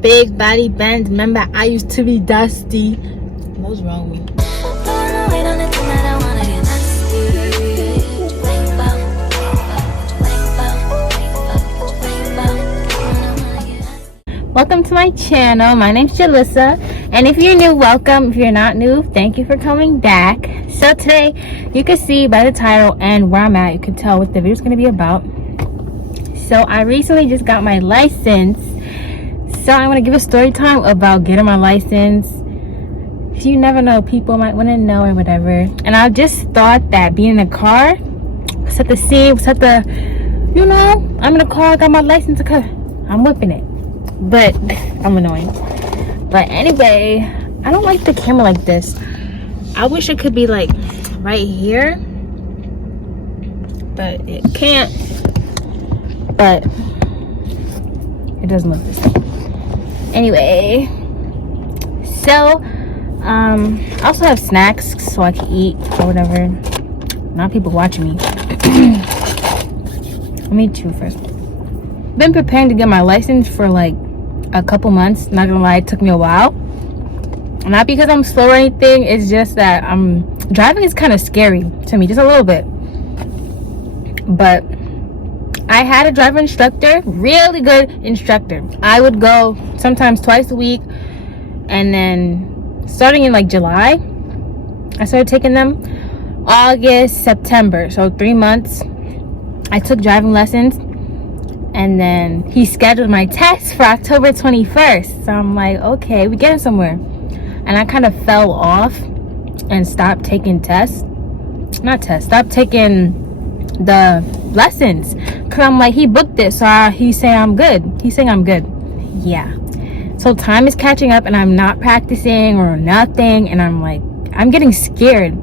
big body Benz. Remember, I used to be dusty. What's wrong with me? Welcome to my channel. My name's Jalissa, and if you're new, welcome. If you're not new, thank you for coming back. So today, you can see by the title and where I'm at, you can tell what the video is going to be about. So I recently just got my license, so I'm going to give a story time about getting my license. You never know, people might want to know or whatever. And I just thought that being in a car, set the scene, you know, I'm in a car, I got my license, I'm whipping it. But I'm annoying. But anyway, I don't like the camera like this. I wish it could be like right here, but it can't. But it doesn't look the same. Anyway, so I also have snacks so I can eat or whatever. Not people watching me. Let me chew first. Been preparing to get my license for like a couple months. Not gonna lie, it took me a while. Not because I'm slow or anything, it's just that driving is kind of scary to me, just a little bit. But I had a driver instructor, really good instructor. I would go sometimes twice a week, and then starting in like July, I started taking them. August, September, so 3 months I took driving lessons. And then he scheduled my test for October 21st. So I'm like, okay, we're getting somewhere. And I kind of fell off and stopped taking stopped taking the lessons. Cause I'm like, he booked it, so he's saying I'm good. He's saying I'm good. Yeah. So time is catching up and I'm not practicing or nothing. And I'm like, I'm getting scared.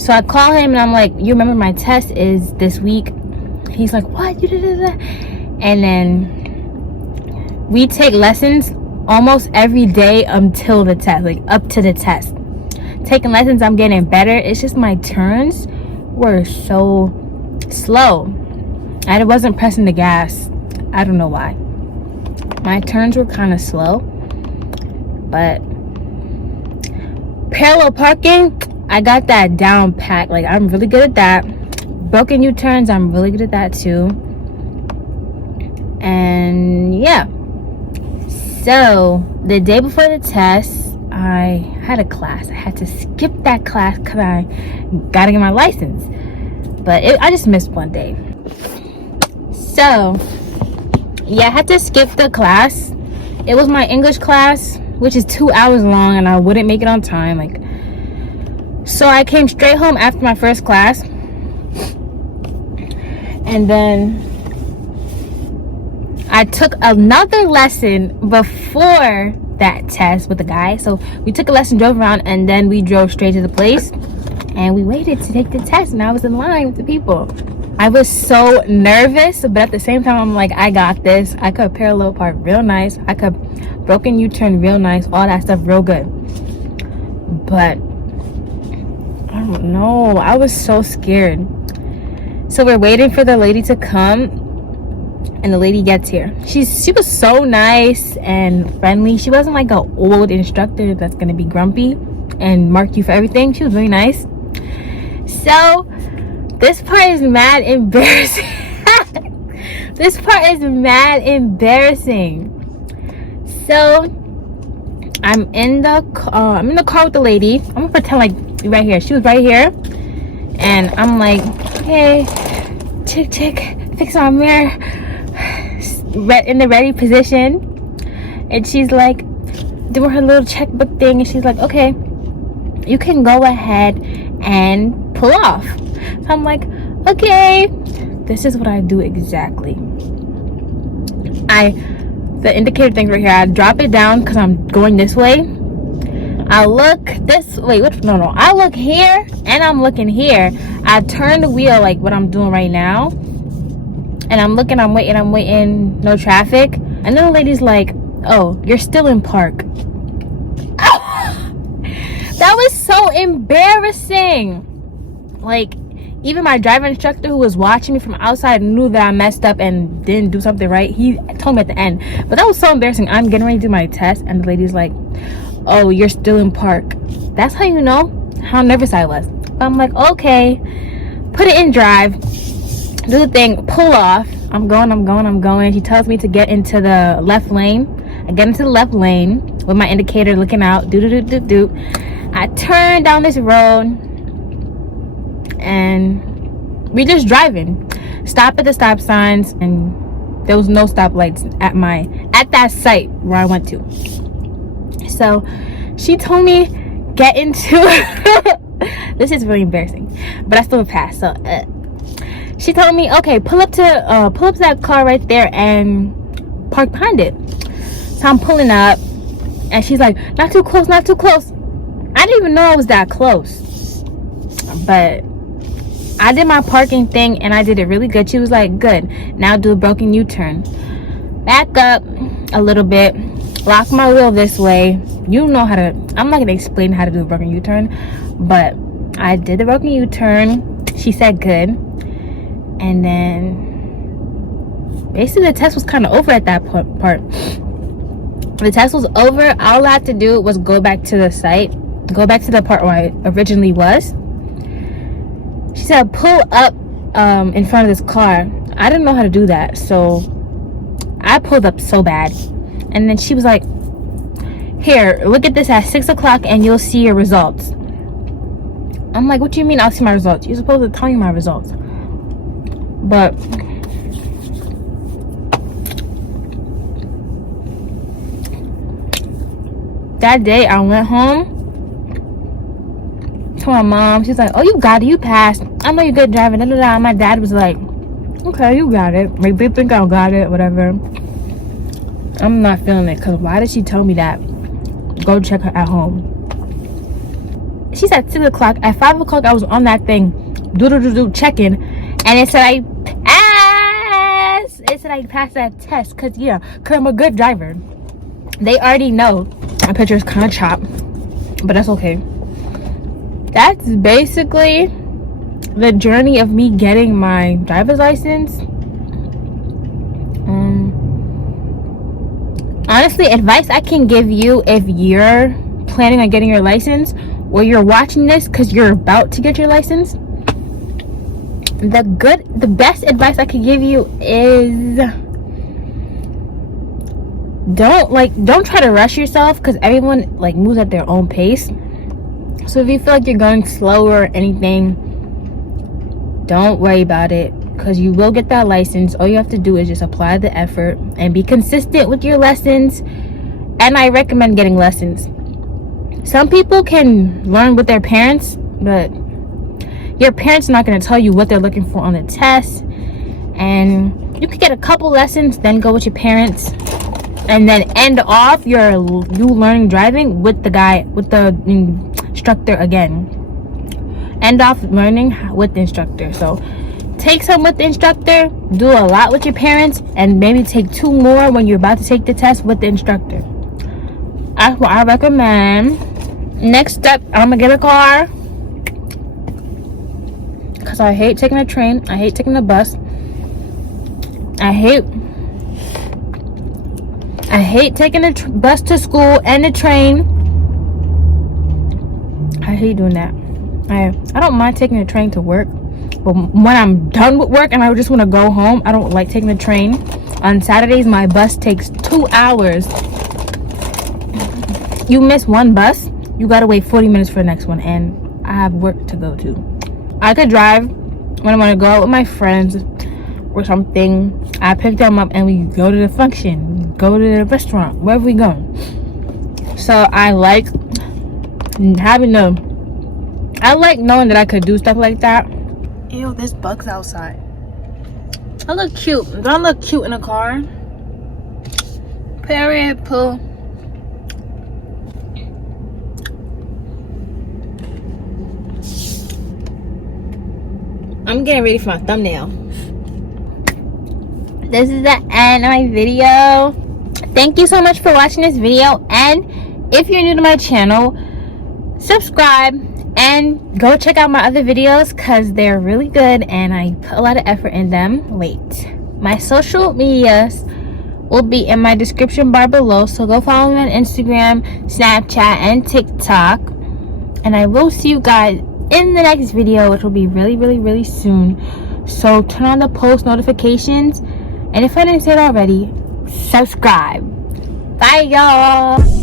So I call him and I'm like, you remember my test is this week? He's like, what? You did that? And then we take lessons almost every day until the test, like up to the test. Taking lessons, I'm getting better. It's just my turns were so slow. I wasn't pressing the gas. I don't know why. My turns were kind of slow. But parallel parking, I got that down pat. Like, I'm really good at that. Broken U-turns, I'm really good at that too. And yeah, so the day before the test, I had a class. I had to skip that class because I gotta get my license. But I just missed one day. So yeah, I had to skip the class. It was my English class, which is 2 hours long, and I wouldn't make it on time. So I came straight home after my first class. And then I took another lesson before that test with the guy. So we took a lesson, drove around, and then we drove straight to the place. And we waited to take the test, and I was in line with the people. I was so nervous, but at the same time, I'm like, I got this. I could parallel park real nice. I could broken U-turn real nice. All that stuff real good. But I don't know. I was so scared. So we're waiting for the lady to come, and the lady gets here. She was so nice and friendly. She wasn't like an old instructor that's gonna be grumpy and mark you for everything. She was really nice. So this part is mad embarrassing. This part is mad embarrassing. So I'm in the car with the lady. I'm gonna pretend like right here. She was right here, and I'm like, hey, chick, fix my mirror. In the ready position, and she's like doing her little checkbook thing, and she's like, okay, you can go ahead and pull off. So I'm like, okay, this is what I do exactly. The indicator thing right here, I drop it down because I'm going this way. I look this way. I look here and I'm looking here. I turn the wheel like what I'm doing right now. And I'm looking, I'm waiting, no traffic. And then the lady's like, oh, you're still in park. That was so embarrassing. Like, even my driver instructor who was watching me from outside knew that I messed up and didn't do something right. He told me at the end. But that was so embarrassing. I'm getting ready to do my test and the lady's like, oh, you're still in park. That's how you know how nervous I was. But I'm like, okay, put it in drive, do the thing, pull off. I'm going. She tells me to get into the left lane. I get into the left lane with my indicator looking out. I turn down this road and we just driving. Stop at the stop signs, and there was no stoplights at that site where I went to. So she told me get into this is really embarrassing, but I still passed. So she told me, okay, pull up to that car right there and park behind it. So I'm pulling up and she's like, not too close. I didn't even know I was that close, but I did my parking thing and I did it really good. She was like, good, now do a broken U-turn. Back up a little bit, lock my wheel this way. You know how to, I'm not gonna explain how to do a broken U-turn, but I did the broken U-turn. She said good. And then basically the test was kind of over at that part. The test was over. All I had to do was go back to the site, go back to the part where I originally was. She said pull up in front of this car. I didn't know how to do that, so I pulled up so bad. And then she was like, here, look at this at 6 o'clock and you'll see your results. I'm like, what do you mean I'll see my results? You're supposed to tell me my results. But that day I went home to my mom. She's like, oh, you got it, you passed, I know you're good driving. My dad was like, okay, you got it. Maybe they think I got it, whatever. I'm not feeling it, because why did she tell me that? Go check her at home. She said 6 o'clock. At 5 o'clock I was on that thing checking, and it said I passed that test, because I'm a good driver. They already know. My picture is kind of chopped, but that's okay. That's basically the journey of me getting my driver's license. Honestly, advice I can give you if you're planning on getting your license, or you're watching this because you're about to get your license, the best advice I could give you is don't try to rush yourself, because everyone moves at their own pace. So if you feel like you're going slow or anything, don't worry about it, because you will get that license. All you have to do is just apply the effort and be consistent with your lessons. And I recommend getting lessons. Some people can learn with their parents, but your parents are not going to tell you what they're looking for on the test. And you could get a couple lessons, then go with your parents, and then end off you learning driving with the instructor again. End off learning with the instructor. So take some with the instructor, do a lot with your parents, and maybe take 2 more when you're about to take the test with the instructor. That's what I recommend. Next step, I'm gonna get a car, because I hate taking a train, I hate taking the bus, I hate taking the bus to school and the train. I hate doing that. I don't mind taking the train to work, but when I'm done with work and I just want to go home, I don't like taking the train. On Saturdays, my bus takes 2 hours. You miss one bus, you gotta wait 40 minutes for the next one, and I have work to go to. I could drive when I want to go out with my friends or something. I pick them up and we go to the function, go to the restaurant, wherever we go. So I like knowing that I could do stuff like that. Ew, there's bugs outside. I look cute. Don't I look cute in a car? Period, poo. I'm getting ready for my thumbnail. This is the end of my video. Thank you so much for watching this video, and if you're new to my channel, subscribe And go check out my other videos because they're really good and I put a lot of effort in them. Wait, my social medias will be in my description bar below, so go follow me on Instagram, Snapchat, and TikTok. And I will see you guys in the next video, which will be really, really, really soon. So turn on the post notifications, and if I didn't say it already, subscribe. Bye, y'all.